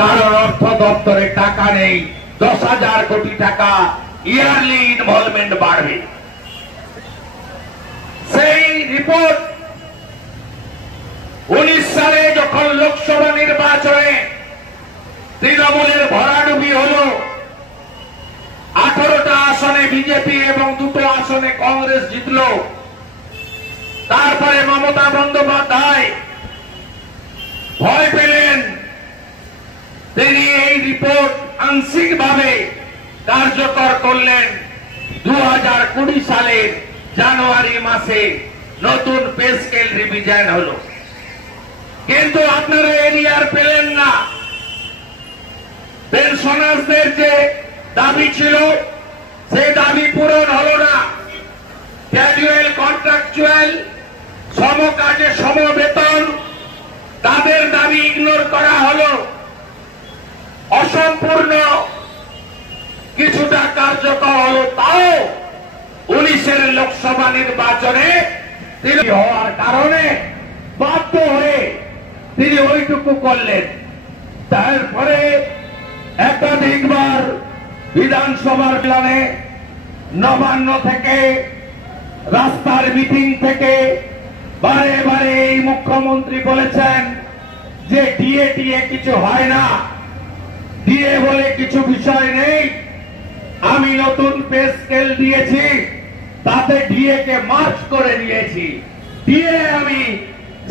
কারণ অর্থ দপ্তরে টাকা নেই। 10,000 কোটি টাকা ইয়ারলি ইনভলভমেন্ট বাড়বে। সেই রিপোর্ট 19 সালে যখন লোকসভা নির্বাচনে তৃণমূলের ভরাডুবি হলো, 18টা আসনে বিজেপি এবং 2টো আসনে কংগ্রেস জিতল। তারপরে মমতা বন্দ্যোপাধ্যায় ভয় পেলেন। তিনি এই রিপোর্ট আংশিকভাবে কার্যকর করলেন। 2020 সালের জানুয়ারি মাসে নতুন পে স্কেল রিভিশন হলো। কিন্তু আপনারা এরিয়ার পেলেন না। পেনশনারদের যে দাবি ছিল সেই দাবি পূরণ হলো না। ক্যাজুয়াল কন্ট্রাকচুয়াল সমকাজে সমবেতন তাদের দাবি ইগনোর করা হলো। অসম্পূর্ণ কিছুটা কার্যকর হলো। তাও 19-এর লোকসভা নির্বাচনে তিনি হওয়ার কারণে বাধ্য হয়ে তিনি ওইটুকু করলেন। তারপরে একাধিকবার বিধানসভার প্ল্যানে নবান্ন থেকে রাস্তার মিটিং থেকে বারে বারে এই মুখ্যমন্ত্রী বলেছেন যে ডিএ কিছু হয় না, ডিএ বলে কিছু বিষয় নেই। আমি নতুন পে স্কেল দিয়েছি, তাতে ডিএ কে মার্চ করে দিয়েছি। ডিএ আমি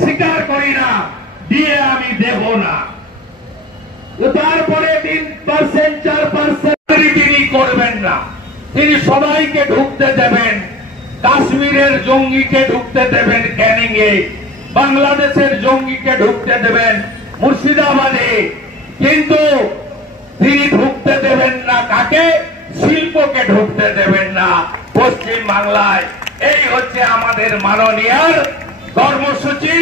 স্বীকার করি না, ডিএ আমি দেব না। তারপরে 3%, 4% তিনি করবেন না। তিনি সবাইকে ঢুকতে দেবেন। কাশ্মীরের জঙ্গিকে ঢুকতে দেবেন ক্যানিং এ, বাংলাদেশের জঙ্গিকে ঢুকতে দেবেন মুর্শিদাবাদে। কিন্তু তিনি ঢুকতে দেবেন না কাকে? শিল্পকে ঢুকতে দেবেন না পশ্চিম বাংলায়। এই হচ্ছে আমাদের মাননীয়ার কর্মসূচি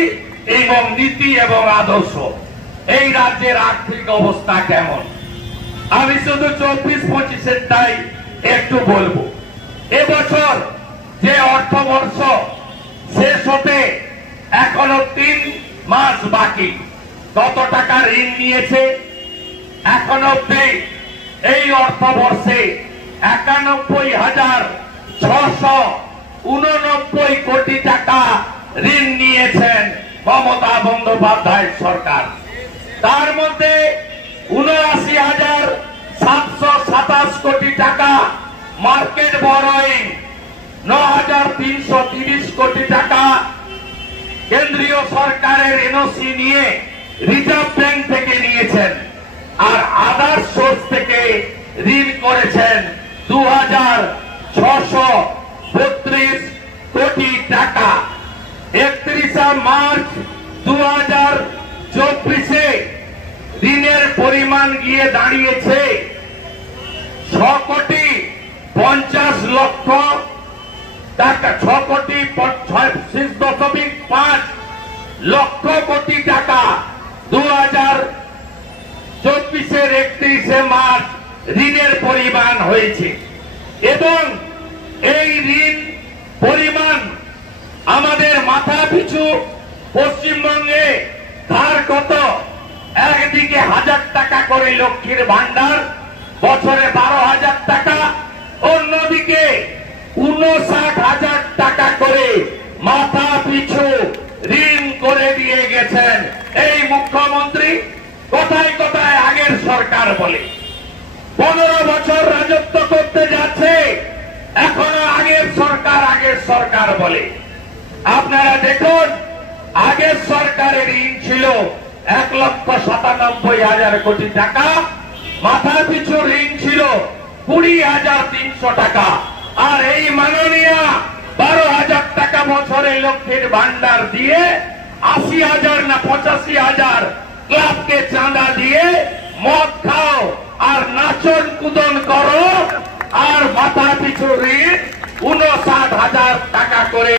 এবং নীতি এবং আদর্শ। এই রাজ্যের আর্থিক অবস্থা কেমন আমি শুধু 24-25-টাই একটু বলবো। এবছর যে অর্থবর্ষ শেষ হতে এখনো 3 মাস বাকি, কত টাকা ঋণ নিয়েছে এখন অব্দি? এই অর্থবর্ষে 91,689 কোটি টাকা ঋণ নিয়েছেন মমতা বন্দ্যোপাধ্যায় সরকার। তার মধ্যে 79,727 কোটি টাকা মার্কেট বরোয়িং, 9,330 কোটি টাকা কেন্দ্রীয় সরকারের এনওসি নিয়ে রিজার্ভ ব্যাংক থেকে নিয়েছেন। আর আদার সোর্স থেকে ঋণ করেছেন 2,632 কোটি টাকা। 31 মার্চ 2024-এ ঋণের পরিমাণ গিয়ে দাঁড়িয়েছে 6,50,00,000 টাকা, 6,6.5 লক্ষ কোটি টাকা 2024-এর 31 মার্চ ঋণের পরিমাণ হয়েছে। এবং এই ঋণ পরিমাণ আমাদের মাথা পিছু পশ্চিমবঙ্গে ধার কত? একদিকে 1,000 টাকা করে লক্ষ্মীর ভান্ডার, বছরে 12,000 টাকা, অন্যদিকে 59,000 টাকা করে মাথা পিছু ঋণ করে দিয়ে গেছেন এই মুখ্যমন্ত্রী। কোথায় কোথায় আগের সরকার বলে 15 বছর রাজত্ব করতে যাচ্ছে, এখনো আগের সরকার বলে। আপনারা দেখুন, আগের সরকারের ঋণ ছিল 1,97,000 কোটি টাকা, মাথা পিছু ঋণ ছিল 20,300 টাকা। আর এই মাননীয়া 12,000 টাকা বছরে লক্ষ্মীর ভান্ডার দিয়ে 80,000 না 85,000 ক্লাবকে চাঁদা দিয়ে মদ খাও আর নাচন কুদন করো, আর মাথা পিছু ঋণ 59,000 টাকা করে